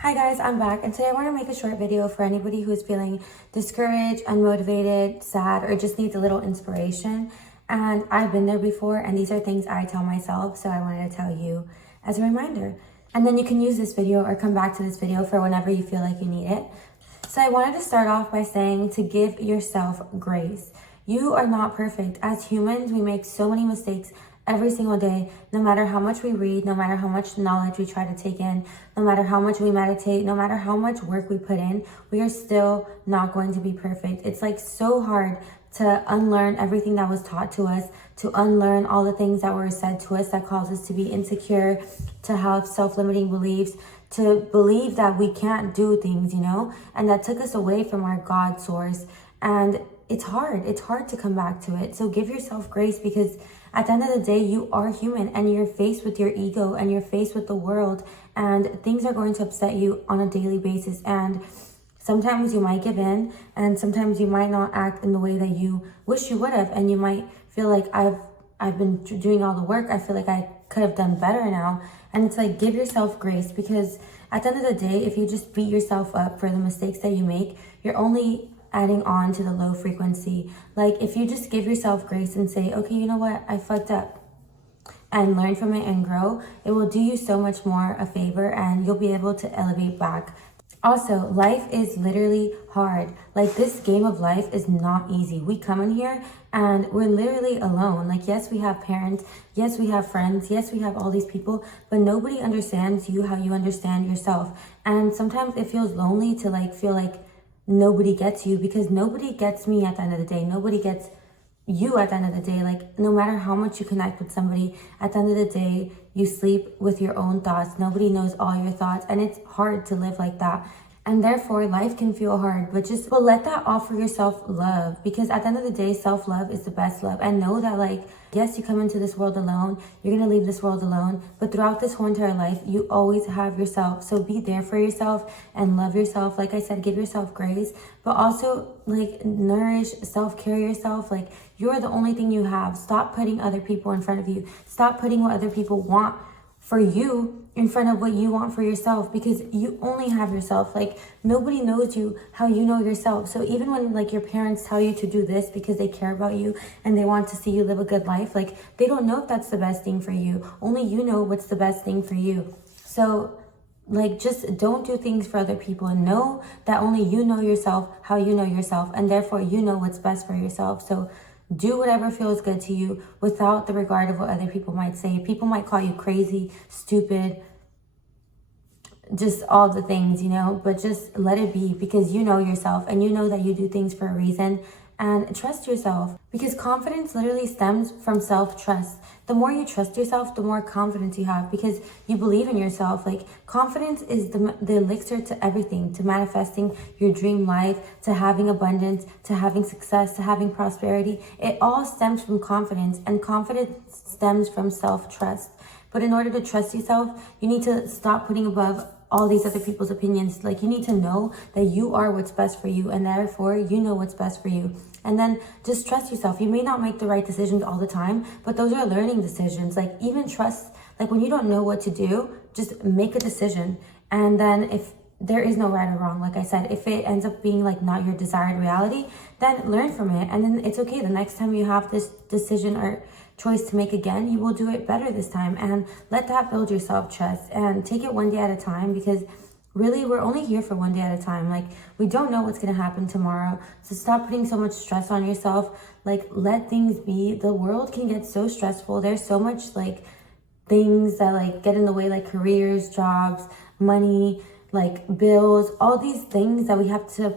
Hi guys, I'm back, and today I want to make a short video for anybody who is feeling discouraged, unmotivated, sad, or just needs a little inspiration. And I've been there before, and these are things I tell myself, so I wanted to tell you as a reminder. And then you can use this video or come back to this video for whenever you feel like you need it. So I wanted to start off by saying to give yourself grace. You are not perfect. As humans, we make so many mistakes every single day, no matter how much we read, no matter how much knowledge we try to take in, no matter how much we meditate, no matter how much work we put in, we are still not going to be perfect. It's like so hard to unlearn everything that was taught to us, to unlearn all the things that were said to us that cause us to be insecure, to have self-limiting beliefs, to believe that we can't do things, and that took us away from our God source. And it's hard to come back to it. So give yourself grace, because at the end of the day, you are human and you're faced with your ego and you're faced with the world, and things are going to upset you on a daily basis. And sometimes you might give in, and sometimes you might not act in the way that you wish you would have. And you might feel like I've been doing all the work. I feel like I could have done better now. And it's like, give yourself grace, because at the end of the day, if you just beat yourself up for the mistakes that you make, you're only adding on to the low frequency. Like if you just give yourself grace and say, okay, you know what, I fucked up, and learn from it and grow, it will do you so much more a favor, and you'll be able to elevate back. Also, life is literally hard. Like this game of life is not easy. We come in here and we're literally alone. Like, yes, we have parents. Yes, we have friends. Yes, we have all these people, but nobody understands you how you understand yourself. And sometimes it feels lonely to feel like nobody gets you, because nobody gets me at the end of the day. Nobody gets you at the end of the day. Like, no matter how much you connect with somebody, at the end of the day, you sleep with your own thoughts. Nobody knows all your thoughts, and it's hard to live like that. And therefore, life can feel hard, but let that offer yourself love, because at the end of the day, self-love is the best love. And know that, yes, you come into this world alone, you're going to leave this world alone, but throughout this whole entire life, you always have yourself. So be there for yourself and love yourself. Like I said, give yourself grace, but also nourish, self-care yourself. You're the only thing you have. Stop putting other people in front of you. Stop putting what other people want for you in front of what you want for yourself, because you only have yourself. Nobody knows you how you know yourself. So even when your parents tell you to do this because they care about you and they want to see you live a good life, they don't know if that's the best thing for you. Only you know what's the best thing for you. So just don't do things for other people, and know that only you know yourself how you know yourself, and therefore you know what's best for yourself. So do whatever feels good to you without the regard of what other people might say. People might call you crazy, stupid, just all the things, but just let it be, because you know yourself and you know that you do things for a reason. And trust yourself, because confidence literally stems from self-trust. The more you trust yourself, the more confidence you have, because you believe in yourself. Confidence is the elixir to everything, to manifesting your dream life, to having abundance, to having success, to having prosperity. It all stems from confidence, and confidence stems from self-trust. But in order to trust yourself, you need to stop putting above all these other people's opinions. You need to know that you are what's best for you, and therefore you know what's best for you. And then just trust yourself. You may not make the right decisions all the time, but those are learning decisions. Even trust, when you don't know what to do, just make a decision. And then if there is no right or wrong, like I said, if it ends up being not your desired reality, then learn from it. And then it's okay. The next time you have this decision or choice to make again, you will do it better this time. And let that build your self-trust, and take it one day at a time, because really we're only here for one day at a time. We don't know what's going to happen tomorrow. So stop putting so much stress on yourself. Let things be. The world can get so stressful. There's so much things that get in the way, careers, jobs, money, bills, all these things that we have to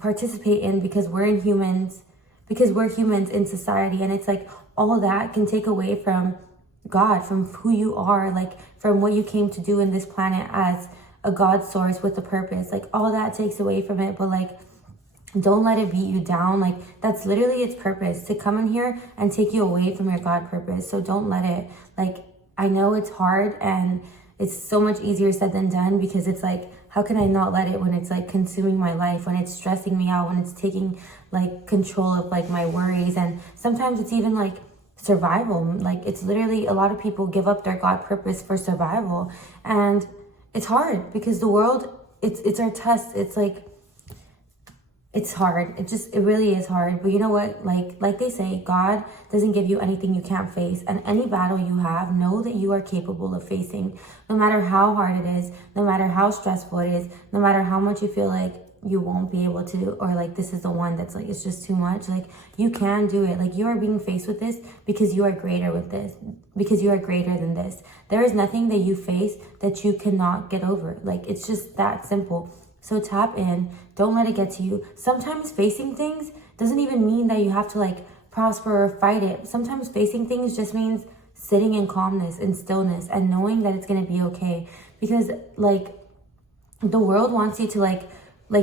participate in because we're humans in society. And it's all that can take away from God, from who you are, from what you came to do in this planet as a God source with a purpose. All that takes away from it. But don't let it beat you down. That's literally its purpose, to come in here and take you away from your God purpose. So don't let it. I know it's hard, and it's so much easier said than done, because it's how can I not let it when it's consuming my life, when it's stressing me out, when it's taking control of my worries. And sometimes it's even survival. It's literally, a lot of people give up their God purpose for survival. And it's hard, because the world it's our test. It's like, it's hard. It really is hard. But you know what? Like they say, God doesn't give you anything you can't face. And any battle you have, know that you are capable of facing. No matter how hard it is, no matter how stressful it is, no matter how much you feel like you won't be able to, or like this is the one that's like, it's just too much. Like, you can do it. Like, you are being faced with this because you are greater with this, because you are greater than this. There is nothing that you face that you cannot get over. Like, it's just that simple. So tap in, don't let it get to you. Sometimes facing things doesn't even mean that you have to like prosper or fight it. Sometimes facing things just means sitting in calmness and stillness and knowing that it's gonna be okay. Because like, the world wants you to like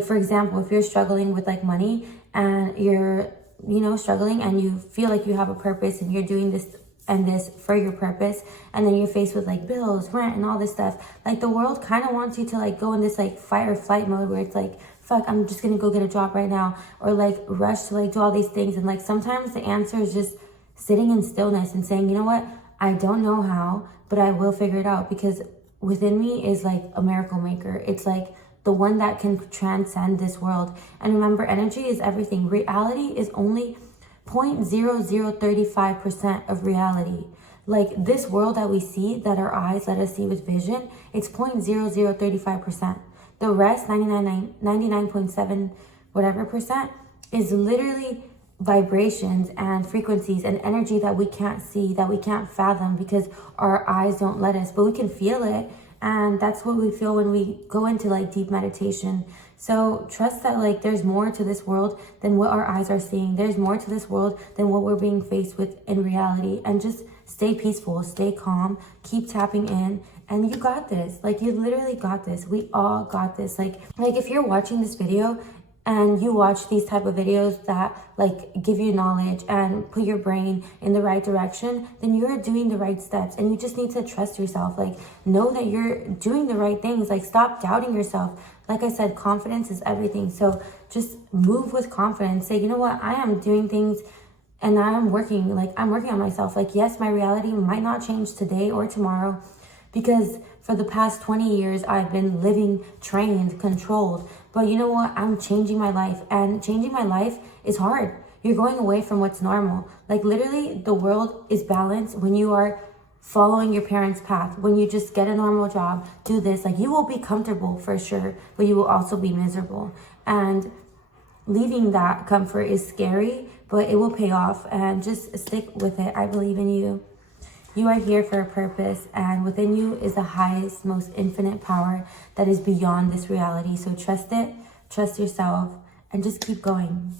for example, if you're struggling with like money and you're, you know, struggling and you feel like you have a purpose and you're doing this and this for your purpose, and then you're faced with like bills, rent, and all this stuff, like the world kind of wants you to like go in this like fight or flight mode where it's like, fuck, I'm just gonna go get a job right now, or like rush to like do all these things. And like sometimes the answer is just sitting in stillness and saying, you know what, I don't know how, but I will figure it out, because within me is like a miracle maker. It's like the one that can transcend this world. And remember, energy is everything. Reality is only 0.0035% of reality. Like this world that we see, that our eyes let us see with vision, it's 0.0035%. The rest, 99.7 whatever percent, is literally vibrations and frequencies and energy that we can't see, that we can't fathom, because our eyes don't let us, but we can feel it. And that's what we feel when we go into like deep meditation. So trust that like there's more to this world than what our eyes are seeing. There's more to this world than what we're being faced with in reality. And just stay peaceful, stay calm, keep tapping in, and you got this. Like, you literally got this. We all got this. Like if you're watching this video and you watch these type of videos that like give you knowledge and put your brain in the right direction, then you're doing the right steps. And you just need to trust yourself. Like, know that you're doing the right things. Like, stop doubting yourself. Like I said, confidence is everything. So just move with confidence. Say, you know what, I am doing things and I'm working on myself. Like, yes, my reality might not change today or tomorrow, because for the past 20 years, I've been living trained, controlled. But you know what? I'm changing my life, and changing my life is hard. You're going away from what's normal. Like, literally, the world is balanced when you are following your parents' path. When you just get a normal job, do this, like, you will be comfortable for sure, but you will also be miserable. And leaving that comfort is scary, but it will pay off. And just stick with it. I believe in you. You are here for a purpose, and within you is the highest, most infinite power that is beyond this reality. So trust it, trust yourself, and just keep going.